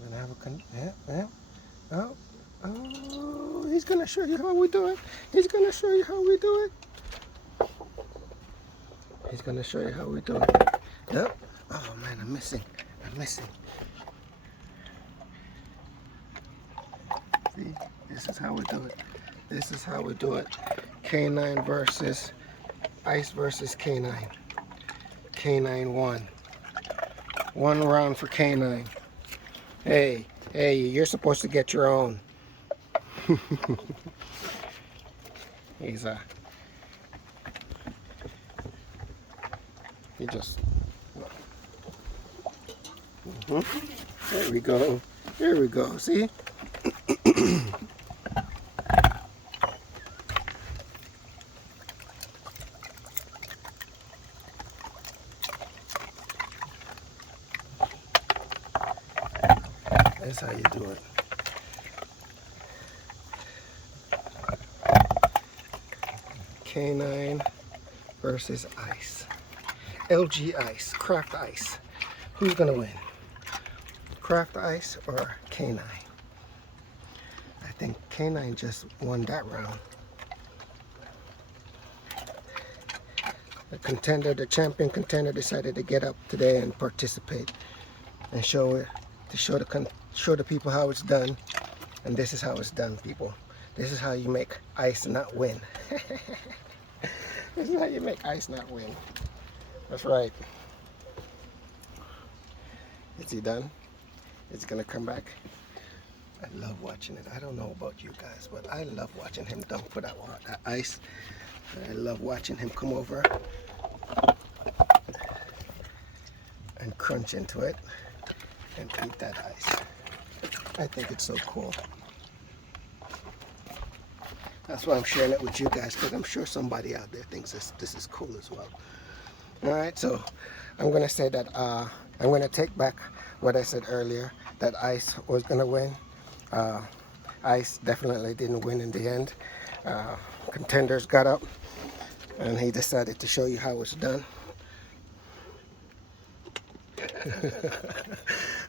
We're gonna have a oh, oh, he's gonna show you how we do it. He's gonna show you how we do it. He's gonna show you how we do it. Yep. Oh man, I'm missing. See, this is how we do it. This is how we do it. Canine versus ice versus canine. Canine won. 1 round for canine. Hey, you're supposed to get your own. He just. There we go. There we go. See? That's how you do it. Canine versus ice. LG ice, craft ice. Who's gonna win? Craft ice or canine? I think canine just won that round. The champion contender decided to get up today and participate and show it, to show the people how it's done. And this is how it's done, people. This is how you make ice not win. This is how you make ice not win. That's right. Is he done? Is he gonna come back? I love watching it. I don't know about you guys, but I love watching him dunk for that ice. I love watching him come over and crunch into it and eat that ice. I think it's so cool. That's why I'm sharing it with you guys, because I'm sure somebody out there thinks this is cool as well. Alright, so I'm going to say that I'm going to take back what I said earlier, that ice was going to win. Ice definitely didn't win in the end. Contenders got up and he decided to show you how it's done.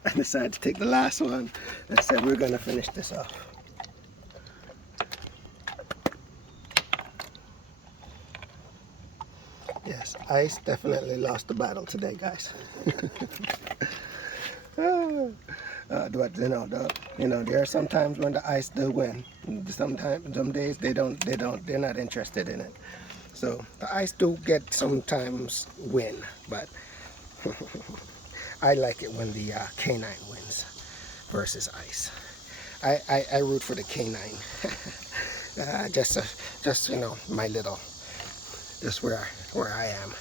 I decided to take the last one and said we're going to finish this off. Yes, ice definitely lost the battle today, guys. There are some times when the ice do win. Some days they're not interested in it. So the ice do get sometimes win, but I like it when the canine wins versus ice. I root for the canine. Just my little. Just where I am.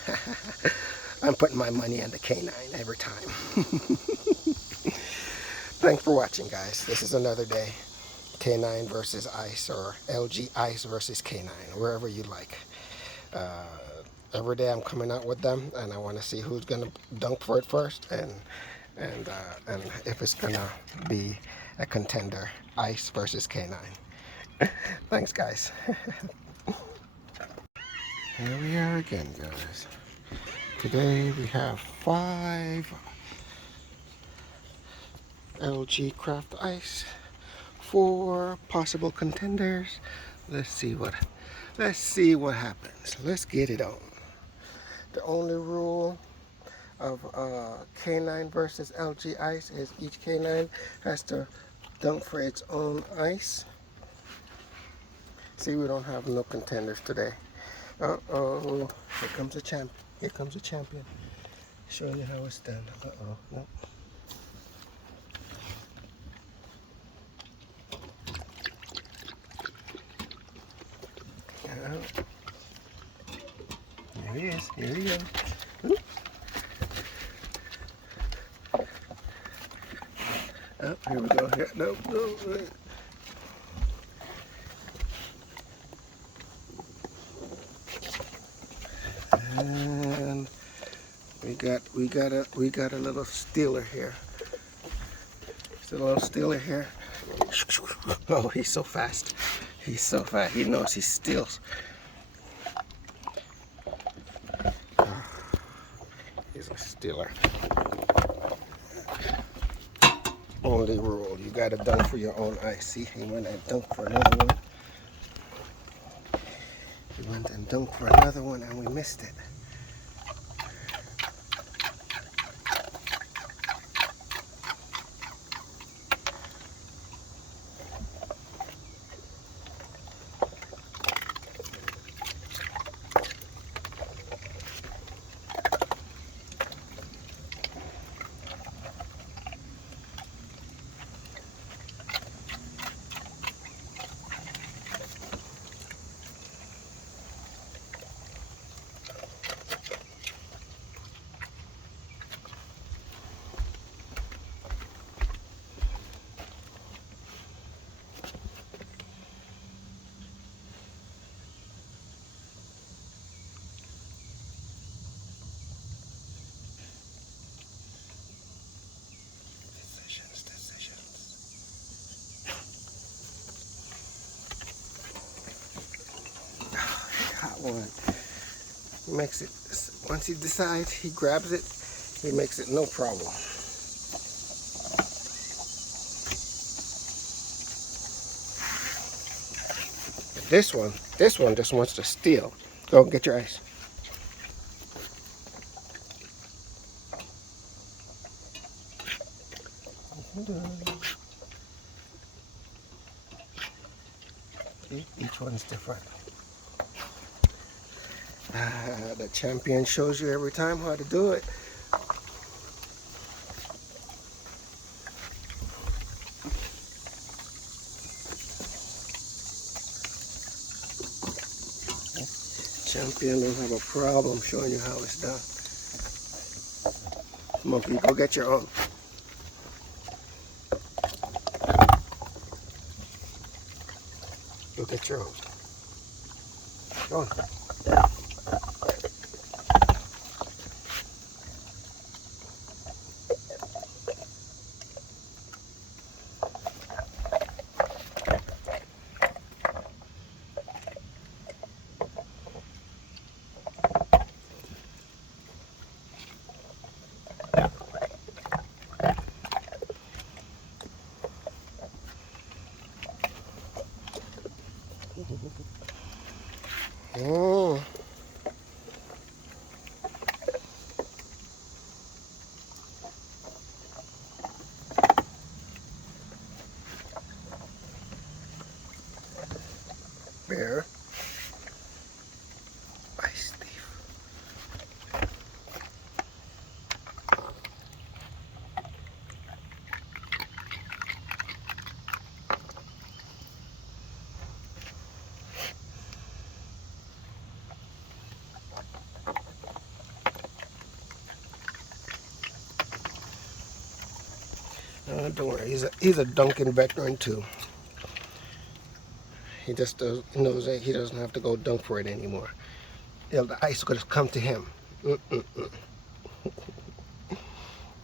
I'm putting my money on the canine every time. Thanks for watching, guys. This is another day. Canine versus ice, or LG ice versus canine, wherever you like. Every day I'm coming out with them, and I want to see who's gonna dunk for it first, and if it's gonna be a contender, ice versus canine. Thanks, guys. Here we are again, guys. Today we have 5 LG Craft Ice, 4 possible contenders. Let's see what happens. Let's get it on. The only rule of canine versus LG ice is each canine has to dunk for its own ice. See, we don't have no contenders today. Uh-oh, here comes a champ. Here comes a champion. Showing you how it's done. Uh-oh, no. Here he is. Here he is. Oh, here we go. Here. No. And we got a little stealer here. Just a little stealer here. Oh, he's so fast. He's so fast. He knows he steals. is a stealer. Only rule, you gotta dunk for your own ice. See, he went and dunked for another one. He went and dunked for another one and we missed it. Hot one. He makes it, once he decides, he grabs it, he makes it no problem. This one just wants to steal. Go get your ice. See, each one's different. The champion shows you every time how to do it. Champion don't have a problem showing you how it's done. Monkey, go get your own. Go get your own. Go on. Oh. Bear. Ice thief. Don't worry, he's a Dunkin' veteran too. He just knows that he doesn't have to go dunk for it anymore. The ice could have come to him.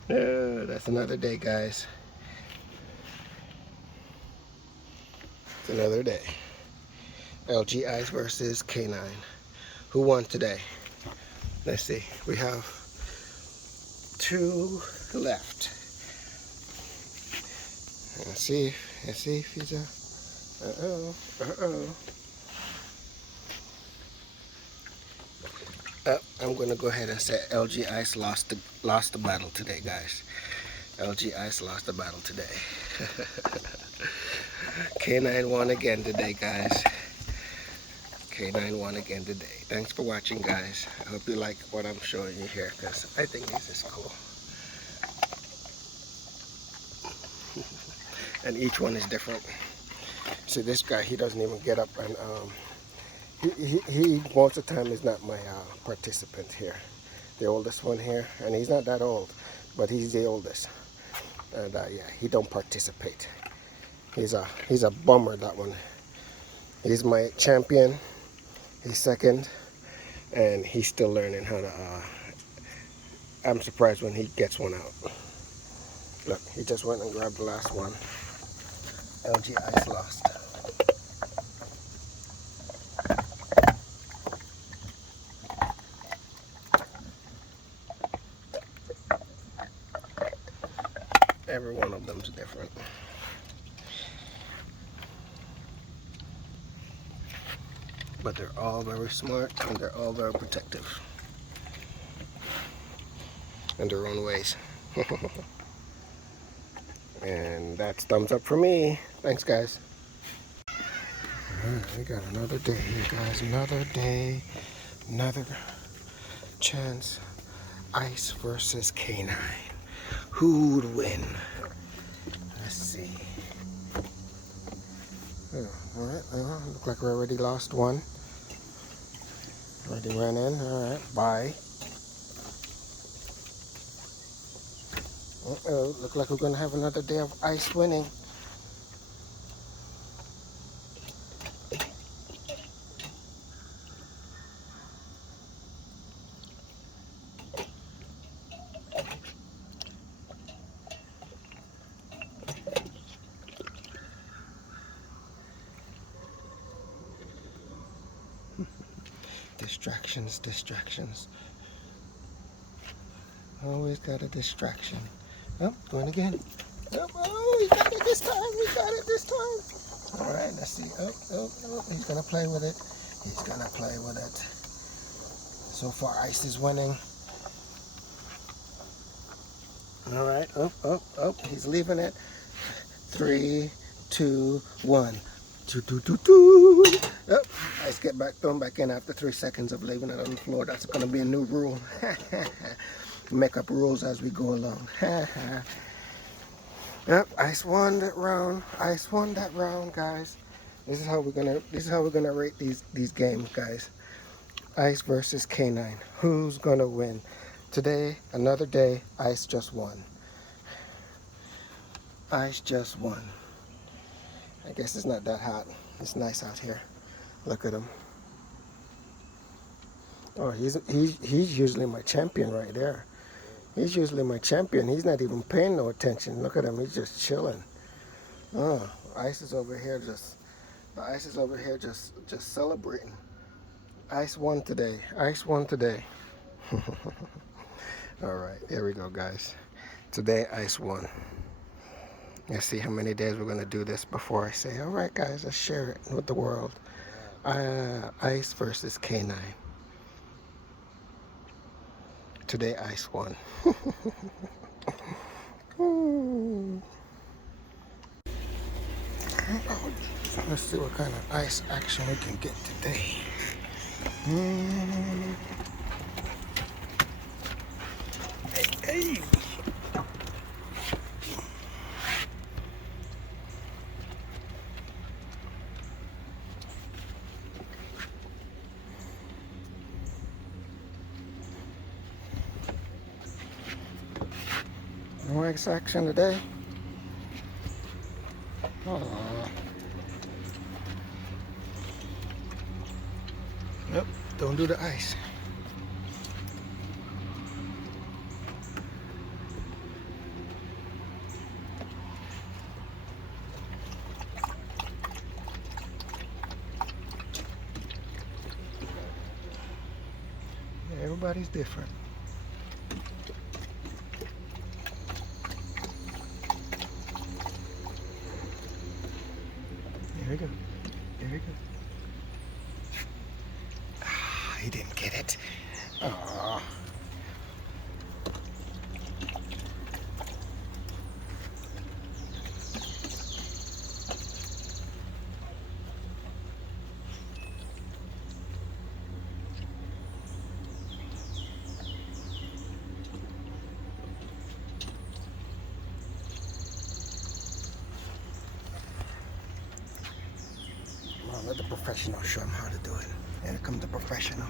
That's another day, guys. It's another day. LG Ice versus Canine. Who won today? Let's see. We have 2 left. Let's see if he's a. I'm gonna go ahead and say LG Ice lost the battle today, guys. LG Ice lost the battle today. Canine won again today, guys. Canine won again today. Thanks for watching, guys. I hope you like what I'm showing you here, because I think this is cool. And each one is different. See, this guy, he doesn't even get up, and he most of the time is not my participant here. The oldest one here, and he's not that old, but he's the oldest. And yeah, he don't participate. He's a bummer, that one. He's my champion. He's second, and he's still learning how to. I'm surprised when he gets one out. Look, he just went and grabbed the last one. LG Ice lost. Every one of them's different. But they're all very smart and they're all very protective in their own ways. And that's thumbs up for me. Thanks, guys. Alright, we got another day here, guys. Another day, another chance. Ice versus canine. Who would win? Let's see. Oh, alright, look like we already lost one. Already ran in. Alright, bye. Uh-oh, look like we're gonna have another day of ice winning. Distractions, distractions. Always got a distraction. Oh, going again. Oh, we got it this time. We got it this time. All right, let's see. Oh, he's gonna play with it. He's gonna play with it. So far, Ice is winning. All right. Oh, he's leaving it. 3, 2, 1. Oh, Ice get back, thrown back in after 3 seconds of leaving it on the floor. That's gonna be a new rule. Make up rules as we go along. Yep, Ice won that round. Ice won that round, guys. This is how we're gonna rate these games, guys. Ice versus canine. Who's gonna win? Today, another day, Ice just won. Ice just won. I guess it's not that hot. It's nice out here. Look at him. Oh, he's usually my champion right there. He's usually my champion. He's not even paying no attention. Look at him. He's just chilling. Oh, Ice is over here just celebrating. Ice won today. Ice won today. All right, there we go, guys. Today, Ice won. Let's see how many days we're gonna do this before I say, all right, guys, let's share it with the world. Ice versus canine. Today, Ice won. Let's see what kind of ice action we can get today. Hey. No ice action today. Oh. Nope, don't do the ice. Everybody's different. There we go. There we go. Ah, he didn't get it. Oh. Let the professional show him how to do it. Here comes the professional.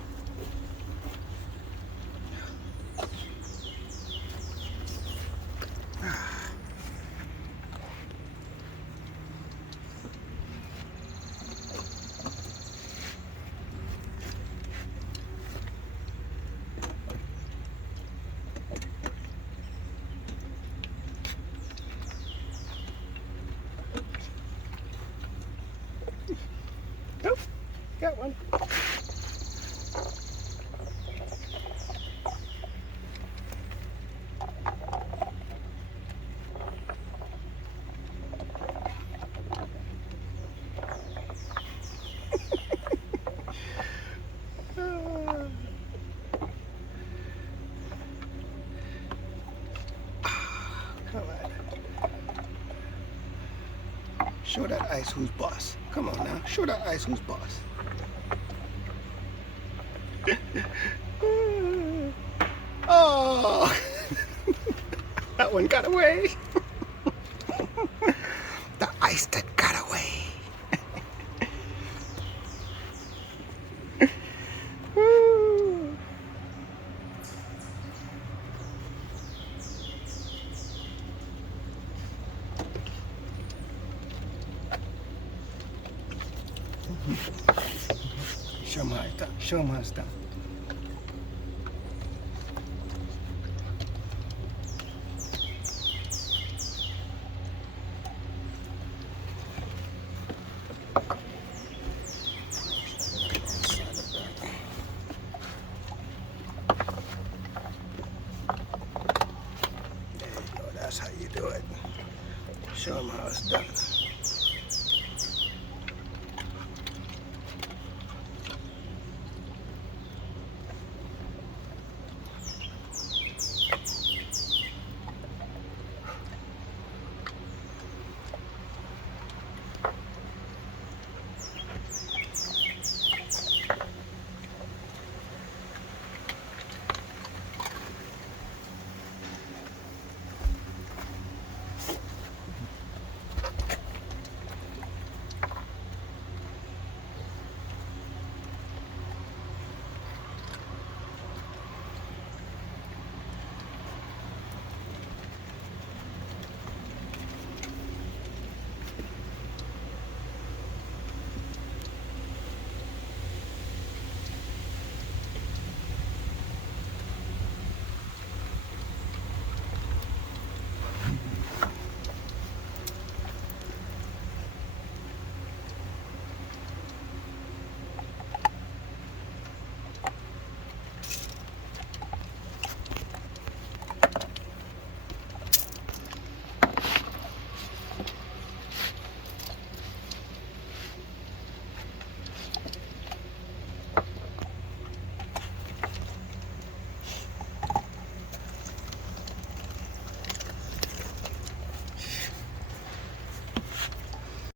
Nope, got one. Show that ice who's boss. Come on now. Show that ice who's boss. Oh, that one got away. The ice that got away. Show 'em how it's done. Show 'em how it's done.